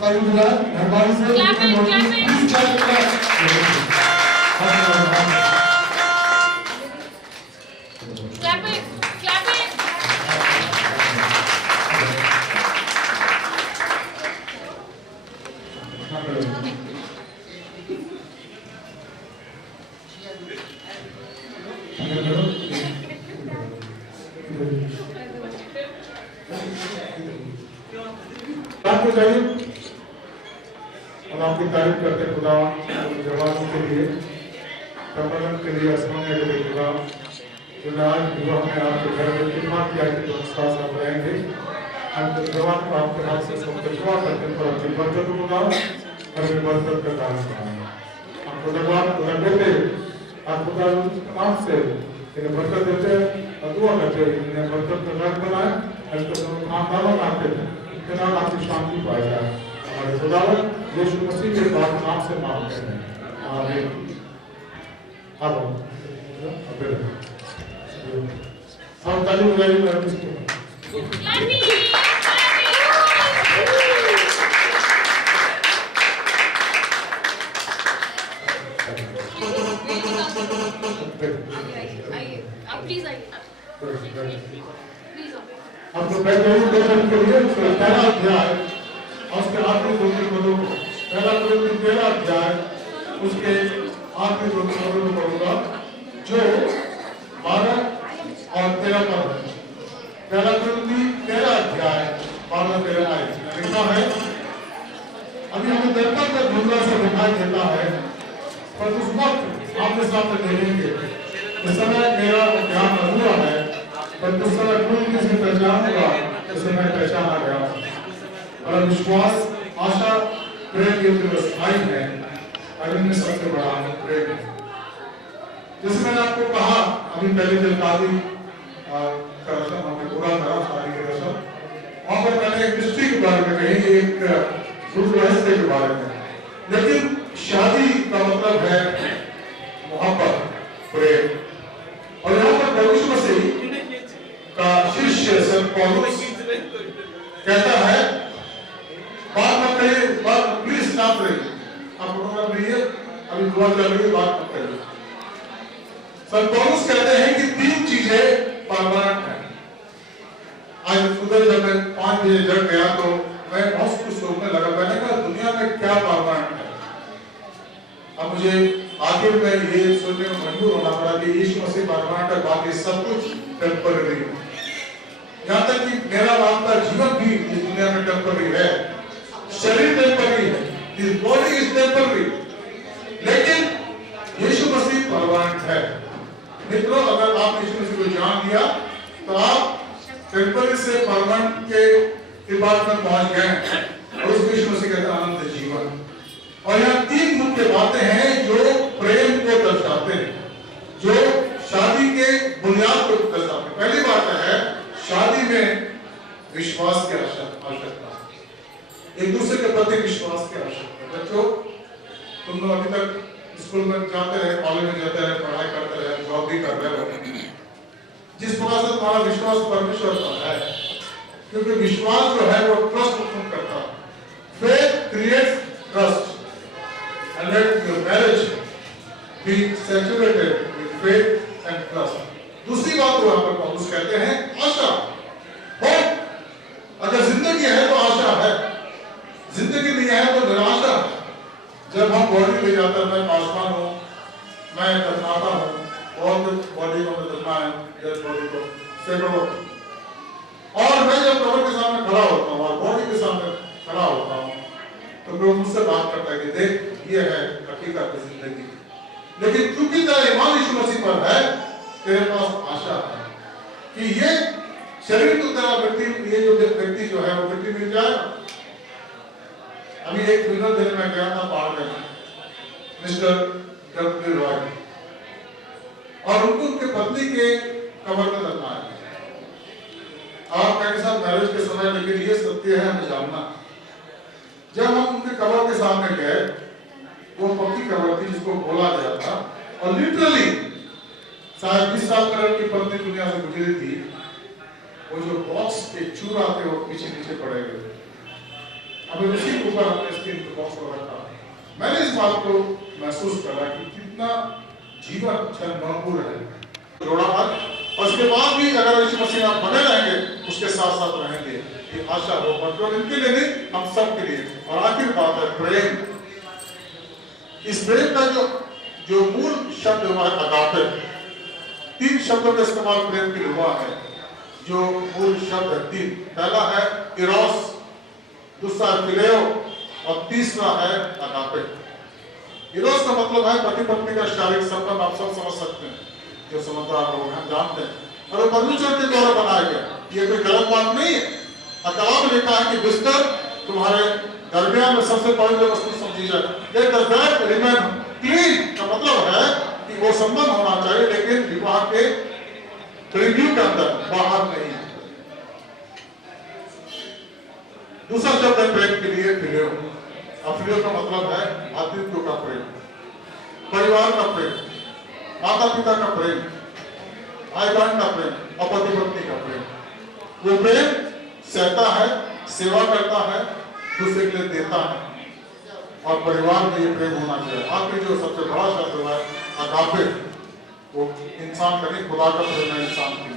ताली बजाएं मेहरबानी से। हम आपकी तारीफ करते खुदा जवानों के लिए परमानेंट के लिए आसमानी के लिए खुदा जो आज विवाह में आपके घर में कितना किया कि तुम साथ साथ रहेंगे। हम तो जवान को आपके हाथ से सबको दुआ करते पर आपकी बरकत होगा और अपनी बरकत का कारण बनाएंगे। हम खुदाबाद खुदा बेटे आप खुदा काम से इन्हें बरकत देते और दुआ करते इन्हें बरकत का घर बनाए और तो खानदानों में आते हैं इतना आपकी शांति पाई जाए। हमारे खुदावन यीशु मसीह के बाद नाम से मांगते हैं आमीन। अब हम ताली बजाइए मेरे इसको प्लीज आइए हम तो पहले दर्शन करिए पहला अध्याय और उसके आखिरी दो तीन पदों को पहला कुरिन्थी 13 अध्याय उसके आखिरी दो तीन पदों को पढ़ूंगा जो 12 और 13 पद है। पहला कुरिन्थी 13 अध्याय 12-13 आयत लिखा है। अभी हमें दर्पण में धुंधला सा दिखाई देता है पर उस वक्त आपके सामने देखेंगे इस समय मेरा ज्ञान अधूरा है पर उस समय कोई किसी पहचान होगा जिसे मैं पहचाना गया और विश्वास आशा प्रेम के जो स्थायी है और इनमें सबसे बड़ा प्रेम है। जैसे मैंने आपको कहा अभी पहले जब शादी का रस्म हमने पूरा करा शादी के रस्म वहां पर मैंने एक मिस्ट्री के बारे में कही एक गुप्त रहस्य के बारे में। लेकिन शादी का मतलब है मोहब्बत प्रेम और यहाँ पर पवित्र मसीह का शिष्य संत पौलुस कहता है बात मत करिए बात प्लीज ना करिए आप प्रोग्राम रहिए अभी दुआ चल रही है बात मत करिए। संत पौलुस कहते हैं कि 3 चीजें परमानेंट हैं। आज सुबह जब मैं 5 बजे जग गया तो मैं बहुत कुछ सोचने लगा मैंने कहा दुनिया में क्या परमानेंट है। अब मुझे आखिर में ये सोचने में मजबूर होना पड़ा कि यीशु मसीह परमानेंट है बाकी सब कुछ टेम्पररी है। यहाँ तक कि मेरा आपका जीवन भी इस दुनिया में टेम्पररी है शरीर टेम्पररी है दिस बॉडी इज टेम्पररी लेकिन यीशु मसीह परमानेंट है। मित्रों अगर आप यीशु मसीह को जान लिया तो आप टेम्पररी से परमानेंट के बात में पहुंच गए और उस यीशु मसीह कहते हैं अनंत जीवन। और यहाँ 3 मुख्य बातें हैं जो प्रेम को दर्शाते हैं जो शादी के बुनियाद को दर्शाते हैं। पहली बात है शादी में विश्वास की आवश्यकता एक दूसरे के प्रति विश्वास की आवश्यकता। बच्चों तुम लोग अभी तक स्कूल में जाते रहे कॉलेज में जाते रहे पढ़ाई करते रहे जॉब भी कर रहे हो जिस प्रकार से तुम्हारा विश्वास परमेश्वर पर है क्योंकि विश्वास जो है वो ट्रस्ट उत्पन्न करता है। Faith creates trust and let your marriage be saturated with faith and trust। दूसरी बात को यहाँ पर पौलुस कहते हैं आशा। होप अगर जिंदगी है तो आशा है जिंदगी नहीं है तो निराशा। जब हम बॉडी ले जाते हैं मैं पासवान हूँ मैं दफनाता हूँ और बॉडी को दफना है डेड बॉडी को सैकड़ों और मैं जब कब्र के सामने खड़ा होता हूँ और बॉडी के सामने खड़ा होता हूँ तो लोग मुझसे बात करता है कि देख ये है हकीकत की जिंदगी। लेकिन चूंकि तेरा ईमान यीशु मसीह पर है तेरे पास आशा है कि ये शरीर तो तेरा व्यक्ति ये जो व्यक्ति जो है वो व्यक्ति मिल जाएगा। अभी एक फ्यूनरल देने में गया था पहाड़ में मिस्टर डब्ल्यू रॉय और उनको उनके पत्नी के कब्र में दफनाया। आप के साथ मैरिज के समय लेकिन ये सत्य है हमें जानना। जब हम उनके कब्र के सामने गए वो पक्की कब्र थी जिसको बोला गया था और लिटरली शायद 20 साल पहले की पत्नी दुनिया से गुजरी थी वो जो बॉक्स के चूरा थे वो पीछे नीचे पड़े हुए थे। हमें उसी के ऊपर हमने इसके फोकस को रखा। मैंने इस बात को महसूस करा कि कितना जीवन क्षणभंगुर है, जोड़ा मत। और उसके बाद भी अगर यीशु मसीह आप बने रहेंगे, उसके साथ साथ रहेंगे, ये आशा हो मतलब इनके लिए नहीं, हम सब के लिए। और आखिर बात है प्रेम। इस प्रेम का जो मूल शब्द हुआ है अगापे। 3 शब्दों का इस्तेमाल प्रेम के लिए हुआ है, जो मूल शब्द है 3। पहला है इरोस, दूसरा फिलेओ और तीसरा है अगापे। इरोस का मतलब है पति पत्नी का शारीरिक संबंध। आप सब समझ सकते हैं, जो समझदार लोग हैं जानते हैं। और वो परमेश्वर के द्वारा बनाया गया, ये कोई गलत बात नहीं है। अकाल में लिखा है कि बिस्तर तुम्हारे दरमियान में सबसे पवित्र वस्तु समझी जाए। Let the bed remain clean का मतलब है कि वो संबंध होना चाहिए, लेकिन विवाह के प्रीव्यू के अंदर, बाहर नहीं। दूसरा शब्द है प्रेम के लिए फिलियो। अब फिलियो का मतलब है भातृत्व का प्रेम, परिवार का प्रेम, माता पिता का प्रेम, भाई बहन का प्रेम और पति पत्नी का प्रेम। वो प्रेम सहता है, सेवा करता है, दूसरे के लिए देता है, और परिवार में ये प्रेम होना चाहिए। आखिर जो सबसे बड़ा शब्द है अगापे, वो इंसान का नहीं, खुदा का प्रेम है इंसान की।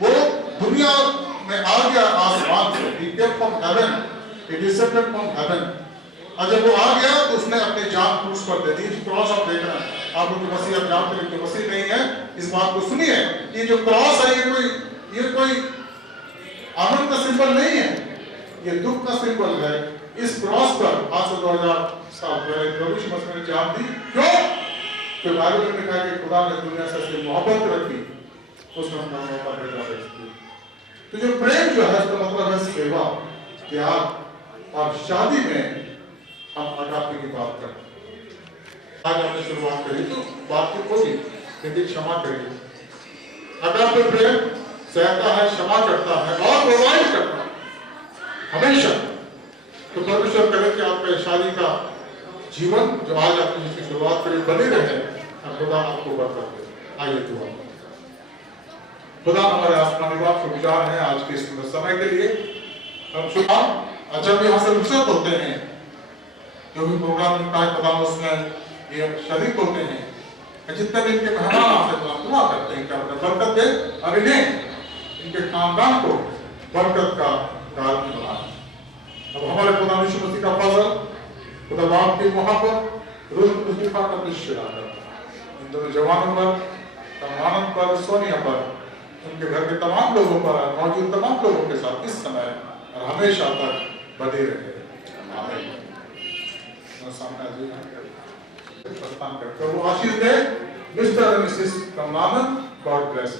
वो दुनिया में आ गया आसमान से, he came from heaven, he descended from heaven। और जब वो आ गया तो उसने अपनी जान क्रूस पर दे दी। क्रॉस आप देख रहे हैं, आप लोग मसीह आप जानते हैं कि मसीह नहीं है, इस बात को सुनिए। ये जो क्रॉस है ये कोई आनंद का सिंबल नहीं है, ये दुख का सिंबल है। इस क्रॉस पर आज से 2000 साल पहले प्रभु यीशु मसीह ने जान दी। क्यों? तो बाइबल में लिखा है कि खुदा ने दुनिया से ऐसी मोहब्बत रखी, उसने अपना मौका भेजा। तो जो प्रेम जो है उसका मतलब है सेवा, त्याग। और शादी में हम अगापे की बात करते हैं। आज हमने शुरुआत करी तो बात की होगी, लेकिन क्षमा करिए। अगापे प्रेम सहता है, क्षमा करता है और प्रोवाइड करता है हमेशा। तो परमेश्वर करे कि आपका शादी का जीवन जो आज आपने जिसकी शुरुआत करी बने रहे, और खुदा आपको बरकत दे। आइए दुआ। खुदा हमारे आसमानी बाप को विचार है आज के इस समय के लिए। हम शुभ जब यहाँ से रुखसत होते हैं, जो भी प्रोग्राम इनका है खुदा उसमें ये शरीक होते हैं, जितने भी इनके मेहमान आते हैं दुआ करते हैं कि बरकत दे और इन्हें इनके खानदान को बरकत का काल बनाए। अब हमारे खुदा यीशु मसीह का फजल, खुदा बाप की मोहब्बत, रूह कुदस का दृश्य इन दोनों जवानों पर, तमाम पर, सोनिया पर, उनके घर के तमाम लोगों पर, मौजूद तमाम लोगों के साथ इस समय और हमेशा तक बने रहे। आमीन। प्रस्थान करते वो आशीष दे। Mr and Mrs Kamalanand, God bless.